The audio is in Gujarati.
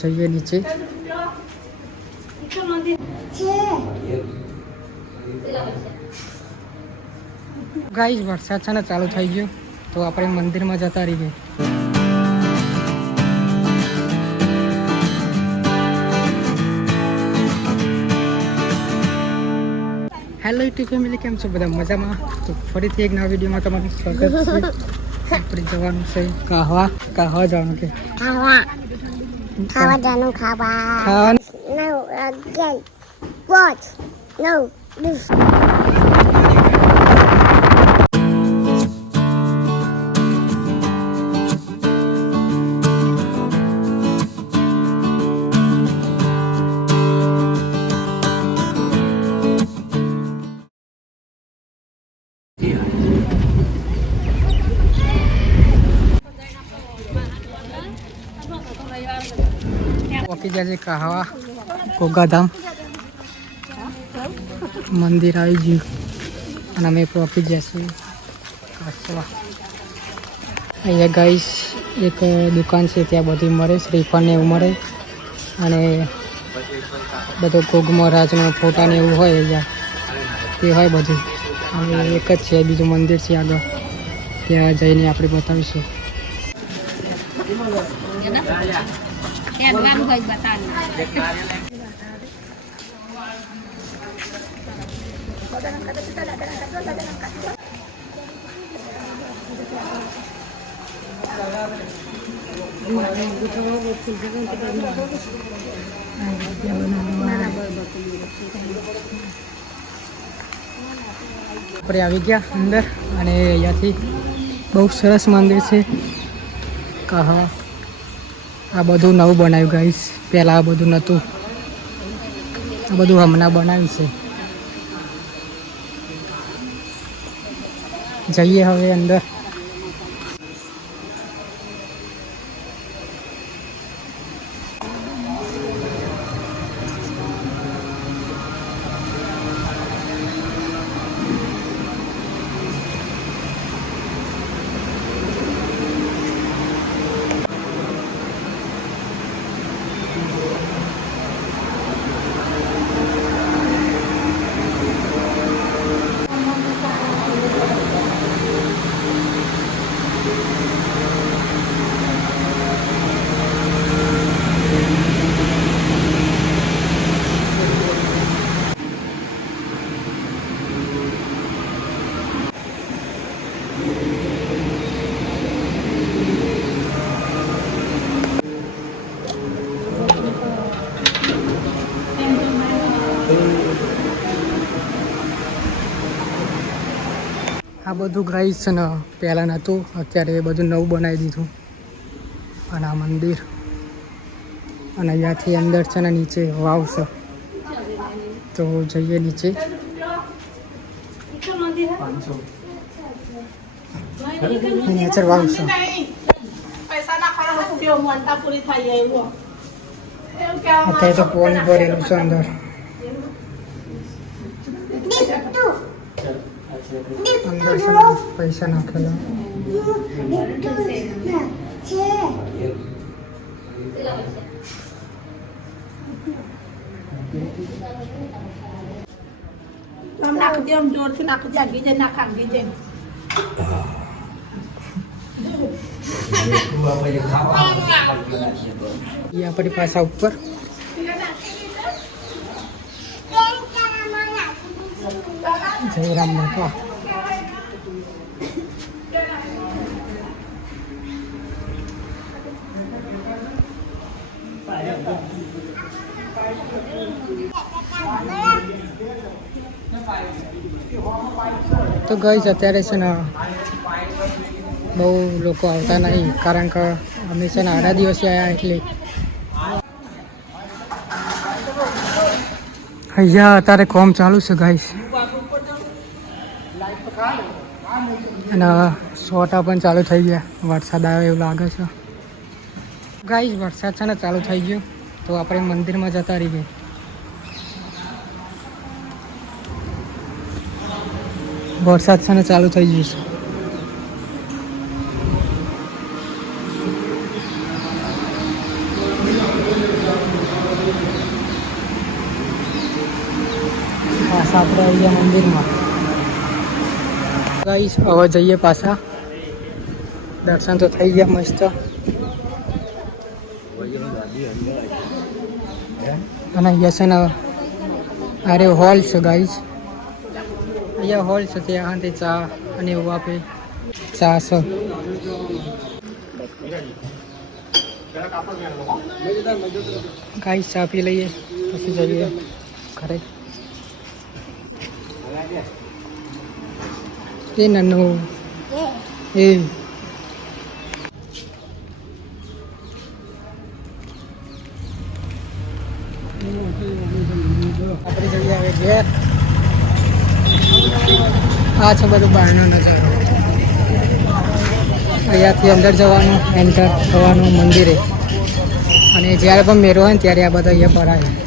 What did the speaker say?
જઈએ નીચે. ગાઈસ વરસાદ છે ને ચાલુ થઈ ગયો તો આપણે મંદિરમાં જતા રહીએ. હેલો યુટ્યુબ ફેમિલી, કેમ છો બધા? મજામાં? તો ફરીથી એક નવા વિડીયોમાં તમારું સ્વાગત છે. આપણે જવાનું છે ખાવા જવાનું કે ખાવાનું. પહોંચી ગયા છે કહવા ગોગાધામ મંદિર આવી ગયું અને અમે પહોંચી ગયા છીએ કાસવા. અહીંયા ગાઈસ એક દુકાન છે, ત્યાં બધું મળે, શ્રીફળ ને એવું મળે અને બધો ગોગ મહારાજનો ફોટા ને એવું હોય અહીંયા તે હોય બધું. અને એક જ છે બીજું મંદિર છે આગળ, ત્યાં જઈને આપણે બતાવીશું. આપણે આવી ગયા અંદર અને અહીંયાથી બહુ સરસ મંદિર છે. કહા આ બધું નવું બનાવ્યું ગાઈસ, પહેલાં આ બધું નહોતું, આ બધું હમણાં બનાવ્યું છે. જઈએ હવે અંદર. આ બધું ગાઈસ છે ને પહેલાં નહોતું, અત્યારે એ બધું નવું બનાવી દીધું. અને આ મંદિર અને અહીંયાથી અંદર છે ને નીચે વાવ છે, તો જઈએ નીચે. નેચર વાવ છે. અત્યારે તો પાણી ભરેલું છે અંદર. અંદર છે પૈસા નાખેલા. આપણી પાછા ઉપર જયરામ બાપા. તો ગાઈસ અત્યારે છે ને બહુ લોકો આવતા નહીં, કારણ કે અમે છે ને આડા દિવસે આવ્યા એટલે. અહીંયા અત્યારે કોમ ચાલુ છે ગાઈસ, અને સોટા પણ ચાલુ થઈ ગયા. વરસાદ આવે એવું લાગે છે ગાઈસ. વરસાદ છે ને ચાલુ થઈ ગયો તો આપણે મંદિરમાં જતા રહીએ. વરસાદ છે ને ચાલુ થઈ ગયું છે. આપણે આવી ગયા મંદિરમાં. ગાઈસ હવે જઈએ પાછા. દર્શન તો થઈ ગયા મસ્ત. અને અહીંયા છે ને અરે હોલ છે ગાઈસ. અહીંયા હોલ છે ત્યાં ચા અને એવું આપે. ચા છે. ગાઈસ ચા પી લઈએ પછી જઈએ ઘરે. એ નાનું એ આપણે જઈએ હવે ઘેર. આ છે બધું બહારનો નજારો. અહીંયાથી અંદર જવાનું, એન્ટર થવાનું મંદિરે. અને જ્યારે પણ મેળો હોય ને ત્યારે આ બધા અહીંયા ભરાય.